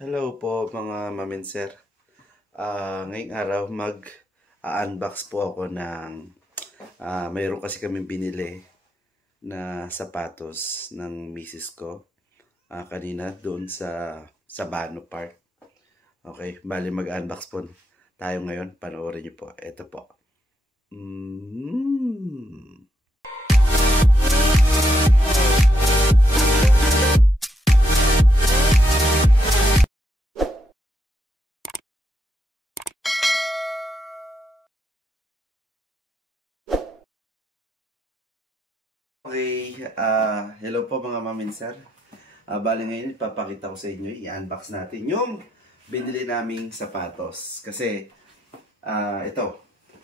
Hello po mga maminser. Ngayong araw mag-unbox po ako ng mayroon kasi kami binili na sapatos ng misis ko kanina doon sa Bano Park. Okay, bali mag-unbox po tayo ngayon. Panoorin niyo po. Ito po. Okay, hello po mga maminser. Bali ngayon ipapakita ko sa inyo, i-unbox natin yung binili naming sapatos. Kasi, ito,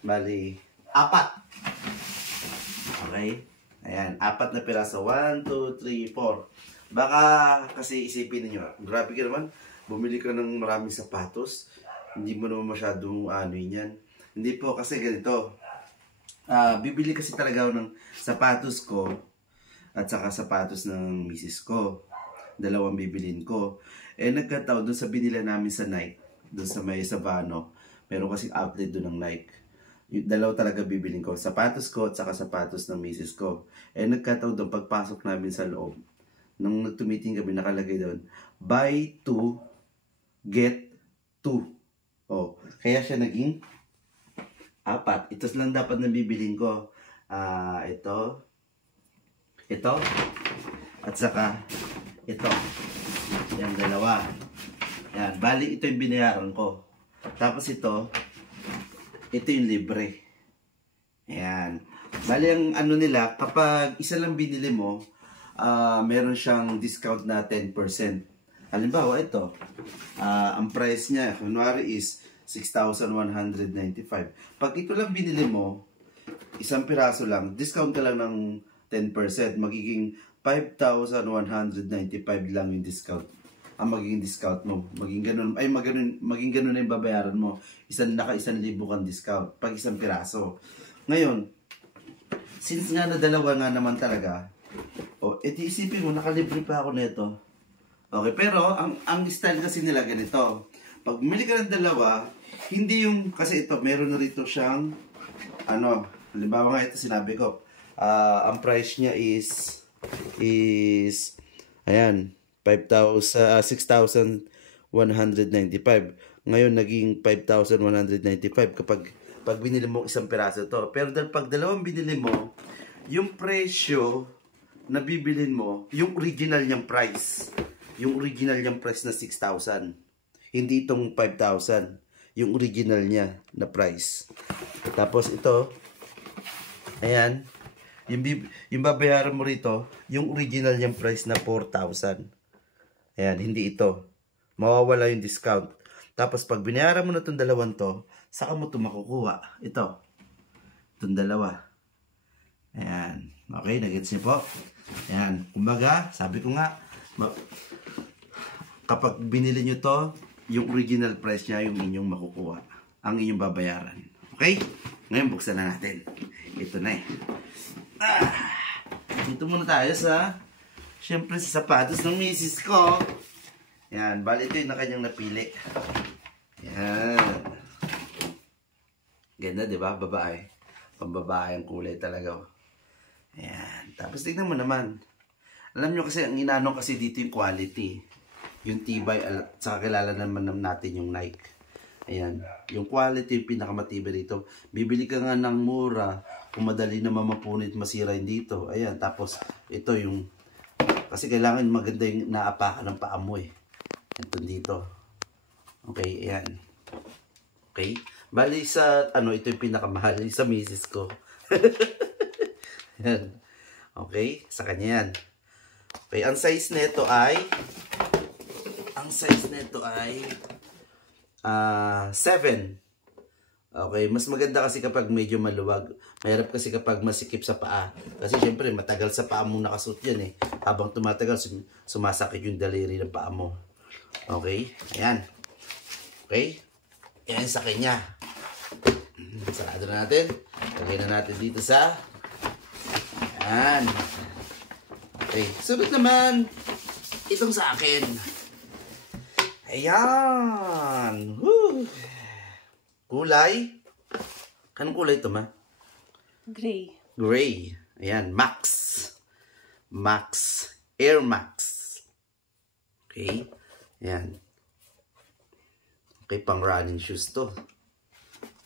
bali, 4. Okay, ayan, 4 na piraso. 1, 2, 3, 4. Baka kasi isipin niyo, grabe ka naman, bumili ka ng maraming sapatos, hindi mo naman masyadong yan. Hindi po, kasi ganito. Bibili kasi talaga ako ng sapatos ko at saka sapatos ng misis ko. Dalawang bibilin ko. Nagkataon doon sa binila namin sa Nike, doon sa may Sabano. Meron kasing outlet doon ng Nike. Yung dalawa talaga bibilin ko. Sapatos ko at saka sapatos ng misis ko. Nagkataon doon pagpasok namin sa loob. Nung nagtumiting kami, nakalagay doon, buy 2, get 2. Oh, kaya siya naging 4. Ito lang dapat na bibilin ko. Ito, at saka ito. Yan, dalawa. Yan, bali ito yung binayaran ko. Tapos ito yung libre. Yan. Bali ang ano nila, kapag isa lang binili mo, meron siyang discount na 10%. Halimbawa, ito. Ang price niya, kunwari is 6,195. Pag ito lang binili mo, isang piraso lang, discount ka lang ng 10%, magiging 5,195 lang yung discount. Ang magiging discount mo, maging ganun na yung babayaran mo. Naka-1,000 kang discount pag isang piraso. Ngayon, since nga na dalawa nga naman talaga, iti isipin mo, nakalibre pa ako nito. Okay, pero ang style kasi nila ganito. Pag bumili ka ng dalawa, hindi yung, kasi ito, meron na rito siyang, halimbawa nga ito sinabi ko, ang price niya is, ayan, 6,195. Ngayon, naging 5,195 kapag binili mo isang piraso ito. Pero pag dalawang binili mo, yung presyo na bibilin mo, yung original niyang price na 6,000. Hindi itong 5,000. Yung original niya na price. Tapos ito, ayan, yung babayaran mo rito, yung original niyang price na 4,000. Ayan, hindi ito. Mawawala yung discount. Tapos pag binayaran mo na itong dalawang to, saka mo ito makukuha. Ito. Itong dalawa. Ayan. Okay, nagets niyo po? Ayan. Kumbaga, sabi ko nga, kapag binili nyo to, yung original price niya yung inyong makukuha. Ang inyong babayaran. Okay? Ngayon, buksan na natin. Ito na eh. Dito muna tayo siyempre sa sapatos ng misis ko. Yan. Bali, ito yung na kanyang napili. Yan. Ganda, di ba? Babae. Pambabae ang kulay talaga. Yan. Tapos, tignan mo naman. Alam nyo kasi, ang inano kasi dito yung quality. Yung tibay, at saka kilala naman natin yung Nike. Ayan. Yung quality, yung pinakamatibay dito. Bibili ka nga ng mura, kung madali naman mapunit, masira yun dito. Ayan. Tapos, ito yung, kasi kailangan maganda yung naapakan ng paa mo eh. Ito dito. Okay, ayan. Okay. Bali sa, ito yung pinakamahal, sa misis ko. Ayan. Okay, sa kanya yan. Okay, ang size nito ay 7. Okay, mas maganda kasi kapag medyo maluwag. Mahirap kasi kapag masikip sa paa. Kasi syempre, matagal sa paa mo nakasuot yan eh. Habang tumatagal, sumasakit yung daliri ng paa mo. Okay, ayan. Okay, ayan sa kanya. Sarado na natin. Lagay na natin dito sa, ayan. Okay, sunod naman, itong sa akin. Ayan. Woo. Kulay. Anong kulay ito, ma? Gray. Gray. Ayan, Max. Max. Air Max. Okay. Ayan. Okay, pang running shoes to.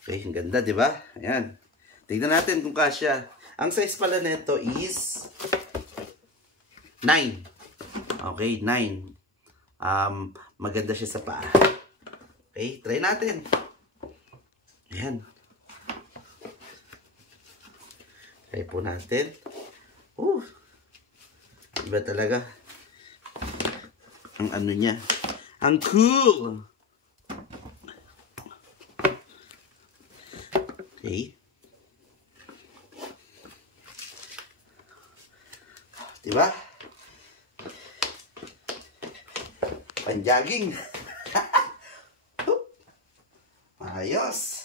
Okay, ang ganda, di ba? Ayan. Tignan natin kung kasya. Ang size pala nito is 9. Okay, 9. Maganda siya sa paa. Okay, try natin. Ayan. Try po natin. Iba talaga. Ang ano niya. Ang cool! Okay. Diba? Panjaging. Ayos.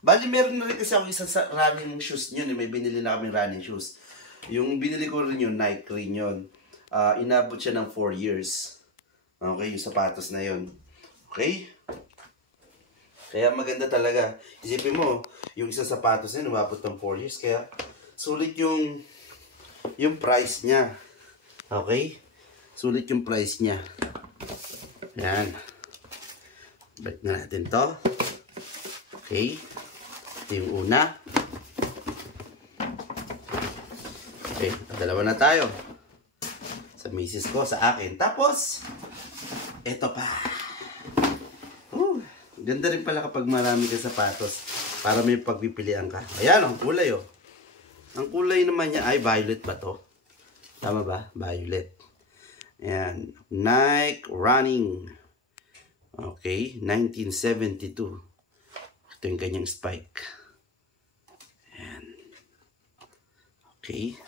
Bali, meron na rin kasi ako isang running shoes yun. May binili na kaming running shoes. Yung binili ko rin yun, Nike rin yun. Inabot siya ng 4 years. Okay, yung sapatos na yun. Okay? Kaya maganda talaga. Isipin mo, yung isang sapatos na yun, umabot ng 4 years. Kaya sulit yung price niya. Okay? Sulit yung price niya. Yan. Balik na natin to. Okay. Ito yung una. Okay. Dalawa na tayo. Sa misis ko, sa akin. Tapos, ito pa. Ganda rin pala kapag marami ka sapatos para may pagpipilian ka. Ayan, ang kulay oh. Ang kulay naman niya ay violet ba to? Tama ba? Violet. Ayan. Nike Running. Okay. 1972. Ito yung kanyang spike. Ayan. Okay.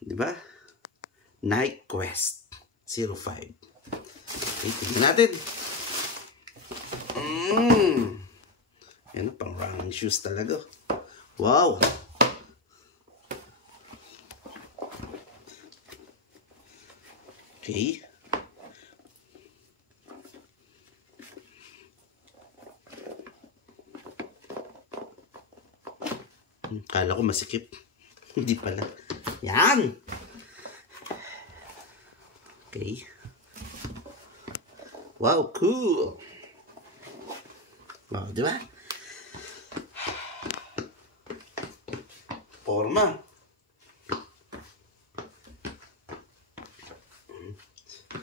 Diba? Nike Quest 05. Okay. Tignan natin. Ayan, pang running shoes talaga. Wow! Okay. Kala ko masikip. Hindi pala. Yan! Okay. Wow, cool! Wow, di ba? Forma.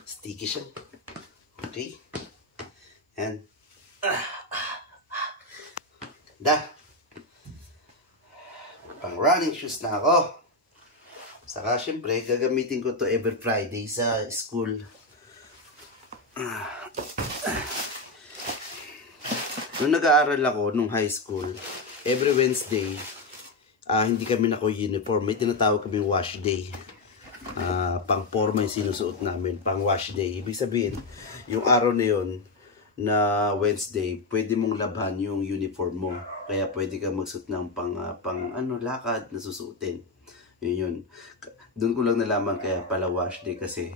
Sticky siya. Okay. And pang running shoes na ako. Saka syempre, gagamitin ko to every Friday sa school. Nung nag-aaral ako, nung high school, every Wednesday, hindi kami nako-uniform. May tinatawag kami wash day. Pang-forma yung sinusuot namin. Pang-wash day. Ibig sabihin, yung araw na yun, na Wednesday, pwede mong labhan yung uniform mo. Kaya pwede kang magsuot ng lakad na susuotin. Yun. Doon ko lang nalaman kaya pala wash day kasi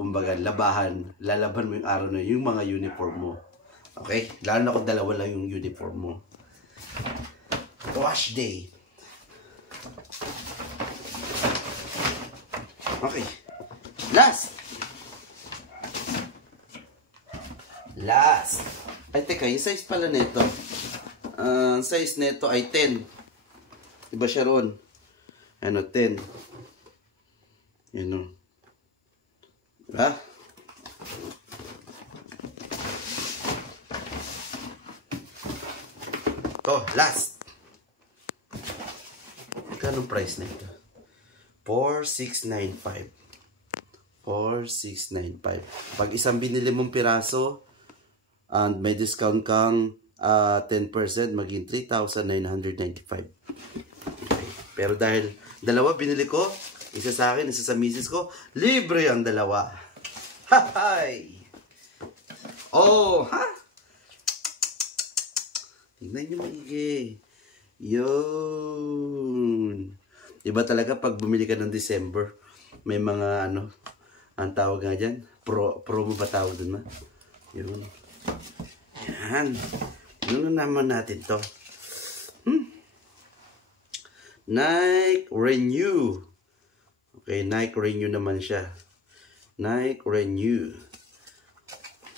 kumbaga, lalaban mo yung araw na yung mga uniform mo. Okay? Lalo na kung dalawa lang yung uniform mo. Wash day. Okay. Last. Ay, teka, yung size pala nito. Size nito ay 10. Iba siya ron. 10. Yan o. Diba? Ito, last. Magkano price na ito? 4,695. 4,695. Pag isang binili mong piraso, and may discount kang 10%, maging 3,995. Okay. Pero dahil dalawa binili ko, isa sa akin, isa sa misis ko, libre ang dalawa. Hay! Oh, ha? Tignan nyo maigi. Yun. Diba talaga pag bumili ka ng December, may mga Ang tawag nga dyan, promo ba tawag dun, ma? Yun. Yan. Yun naman natin to. Nike Renew. Okay, Nike Renew naman siya. Nike Renew.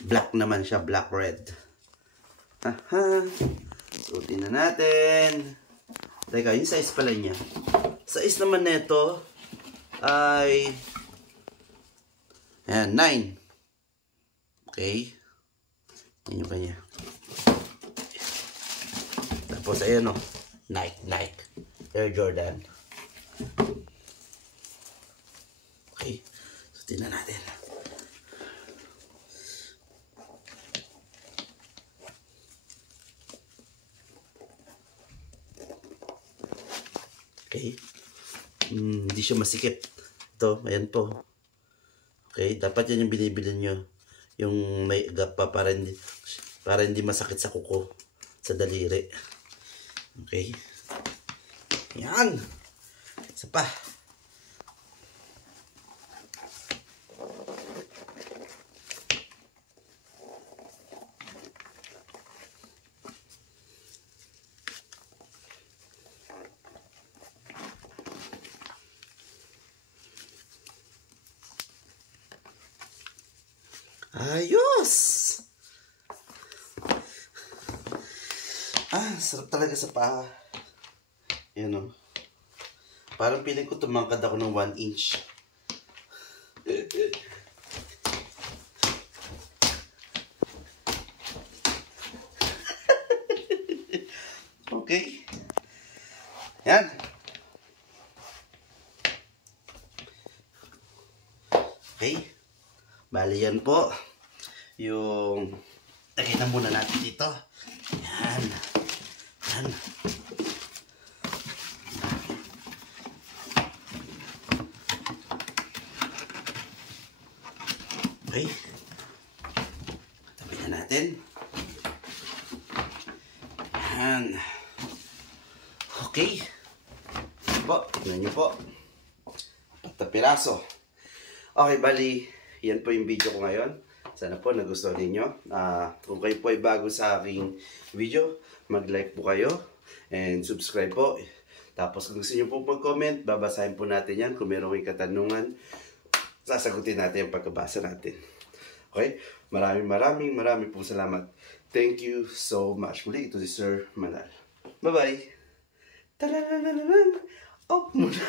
Black naman siya, black red. Aha. Suotin na natin. Teka, yung size pala niya. Size naman nito ay ayan, 9. Okay. Yan yung kanya. Tapos ayan o. Nike. Air Jordan. Okay. So, tingnan natin. Okay. Hindi siya masikip. Ito, ayan po. Okay, dapat yan yung binibili nyo. Yung may gap pa para hindi masakit sa kuko, sa daliri. Okay. Yan. Isa pa. Ayos! Sarap talaga sa paa. Yan o. Parang piling ko tumangkad ako ng 1 inch. Okay. Yan. Okay. Bali yan po. Yung nakita muna natin dito. Yan. Yan. Okay. Tabi na natin. Yan. Okay. Po, tignan nyo po. 4 piraso. Okay, bali, yan po yung video ko ngayon. Sana po nagustuhan ninyo. Kung kayo po ay bago sa aking video, mag-like po kayo and subscribe po. Tapos kung gusto nyo po mag-comment, babasahin po natin yan. Kung meron kayong katanungan, sasagutin natin yung pagkabasa natin. Okay? Maraming po salamat. Thank you so much. Muli, ito si Sir Manal. Bye-bye! Tararararan! Off muna!